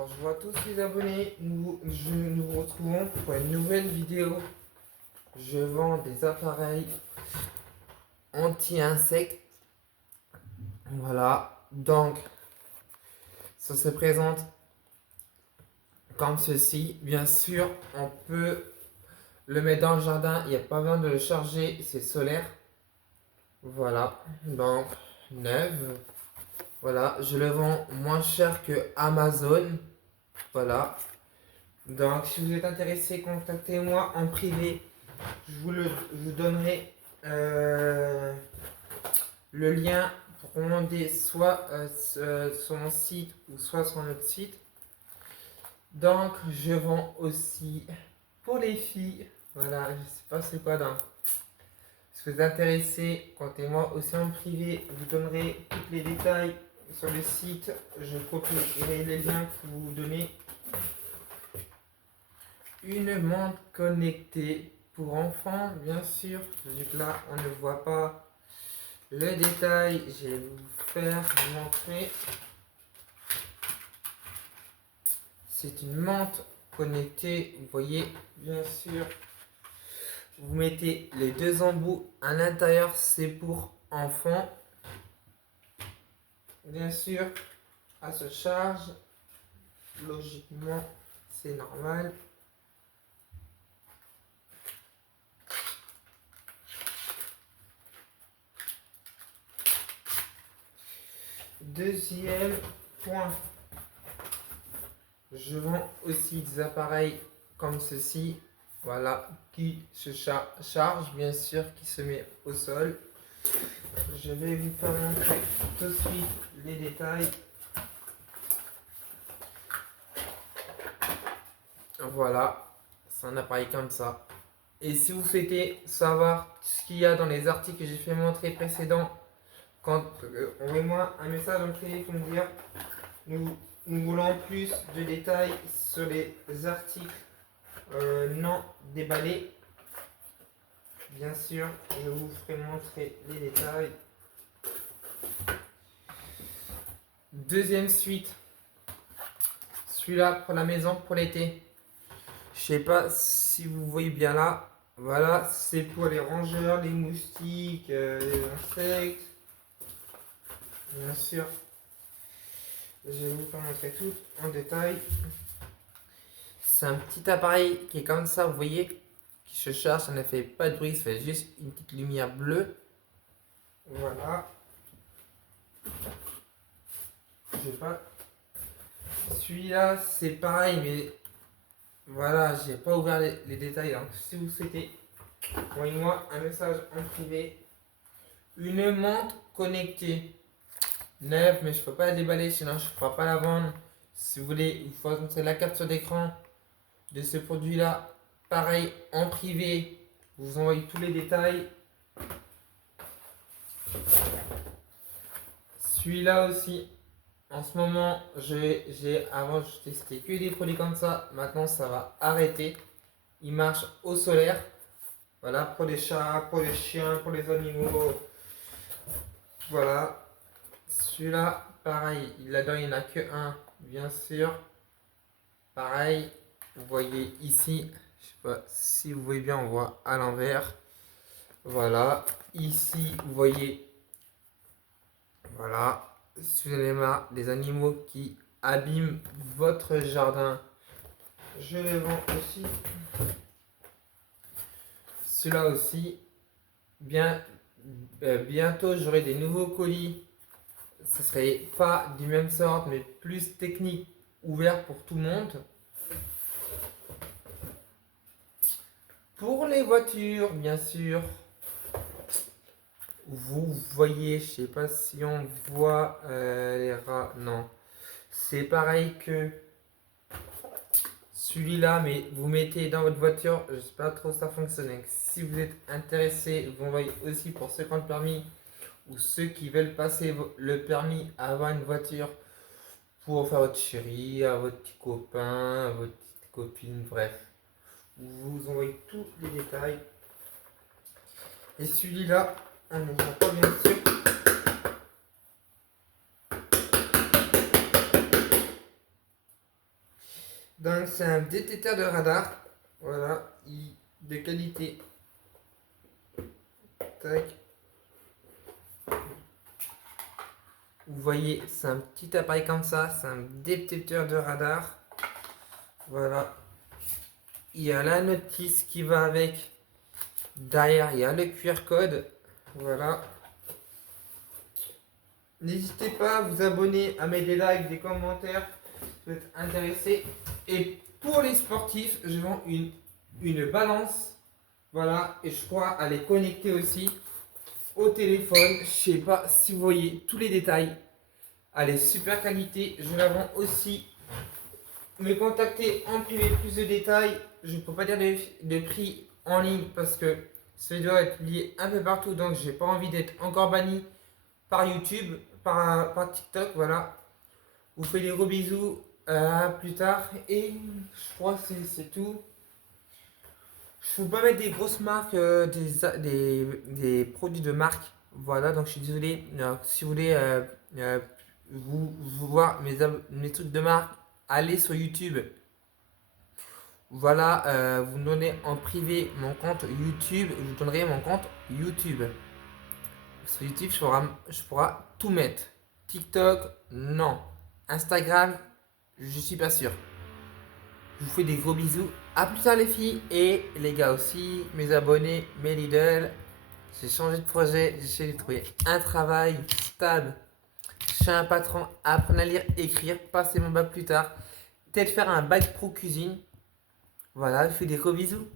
Bonjour à tous les abonnés, nous vous retrouvons pour une nouvelle vidéo. Je vends des appareils anti-insectes. Voilà, donc ça se présente comme ceci. Bien sûr, on peut le mettre dans le jardin, il n'y a pas besoin de le charger, c'est solaire. Voilà, donc neuf. Voilà, je le vends moins cher que Amazon. Voilà. Donc, si vous êtes intéressé, contactez-moi en privé. Je vous donnerai le lien pour commander soit sur mon site ou soit sur notre site. Donc, je vends aussi pour les filles. Voilà, je sais pas c'est quoi donc. Si vous êtes intéressé, contactez-moi aussi en privé. Je vous donnerai tous les détails sur le site. Je copier les liens pour vous donner une montre connectée pour enfants, bien sûr. Vu que là, on ne voit pas le détail, je vais vous faire montrer. C'est une montre connectée, vous voyez, bien sûr. Vous mettez les deux embouts à l'intérieur, c'est pour enfants. Bien sûr, elle se charge. Logiquement, c'est normal. Deuxième point, je vends aussi des appareils comme ceci, voilà, qui se charge, bien sûr, qui se met au sol. Je vais vous faire montrer tout de suite les détails. Voilà, c'est un appareil comme ça. Et si vous souhaitez savoir ce qu'il y a dans les articles que j'ai fait montrer précédents, envoyez-moi un message en privé pour me dire nous voulons plus de détails sur les articles non déballés. Bien sûr, je vous ferai montrer les détails. Deuxième suite, celui-là pour la maison pour l'été. Je sais pas si vous voyez bien là. Voilà, c'est pour les rongeurs, les moustiques, les insectes. Bien sûr, je vais vous faire montrer tout en détail. C'est un petit appareil qui est comme ça, vous voyez, qui se charge, ça ne fait pas de bruit, ça fait juste une petite lumière bleue. Voilà. Je sais pas. Celui-là, c'est pareil, mais voilà, j'ai pas ouvert les détails. Donc, si vous souhaitez, envoyez-moi un message en privé. Une montre connectée. Neuve, mais je peux pas la déballer, sinon je ne pourrai pas la vendre. Si vous voulez, il faut montrer la capture d'écran de ce produit-là. Pareil, en privé, vous envoyez tous les détails. Celui-là aussi, en ce moment, avant je testais que des produits comme ça. Maintenant, ça va arrêter. Il marche au solaire. Voilà, pour les chats, pour les chiens, pour les animaux. Voilà. Celui-là, pareil, là-dedans, il n'y en a que un, bien sûr. Pareil, vous voyez ici, je sais pas si vous voyez bien, on voit à l'envers. Voilà, ici, vous voyez, voilà, si vous avez marre des animaux qui abîment votre jardin, je les vends aussi. Celui-là aussi, bientôt j'aurai des nouveaux colis. Ce serait pas du même sort, mais plus technique, ouvert pour tout le monde. Pour les voitures, bien sûr, vous voyez, je sais pas si on voit les rats, non. C'est pareil que celui-là, mais vous mettez dans votre voiture, je sais pas trop ça fonctionne. Si vous êtes intéressé, vous envoyez aussi pour ceux qui ont le permis ou ceux qui veulent passer le permis à avoir une voiture pour faire votre chérie, à votre petit copain, à votre petite copine, bref. Vous envoyez tous les détails. Et celui-là, on ne voit pas bien sûr. Donc c'est un détecteur de radar. Voilà, de qualité. Tac. Vous voyez, c'est un petit appareil comme ça, c'est un détecteur de radar. Voilà. Il y a la notice qui va avec. Derrière, il y a le QR code. Voilà. N'hésitez pas à vous abonner, à mettre des likes, des commentaires si vous êtes intéressé. Et pour les sportifs, je vends une balance. Voilà. Et je crois à les connecter aussi au téléphone. Je sais pas si vous voyez tous les détails. Elle est super qualité. Je la vends aussi. Me contacter en privé plus de détails. Je ne peux pas dire de prix en ligne parce que ça doit être publié un peu partout. Donc j'ai pas envie d'être encore banni par YouTube, par TikTok. Voilà. Vous faites des gros bisous. À plus tard. Et je crois que c'est tout. Je ne peux pas mettre des grosses marques, des produits de marque. Voilà, donc je suis désolé. Si vous voulez vous voir mes trucs de marque, allez sur YouTube. Voilà, vous me donnez en privé mon compte YouTube. Je vous donnerai mon compte YouTube. Sur YouTube, je pourrai tout mettre. TikTok, non. Instagram, je suis pas sûr. Je vous fais des gros bisous. A plus tard les filles et les gars aussi, mes abonnés, mes Lidl. J'ai changé de projet, j'ai essayé de trouver un travail stable. Je suis un patron, apprendre à lire, écrire, passer mon bac plus tard. Peut-être faire un bac pro cuisine. Voilà, je vous fais des gros bisous.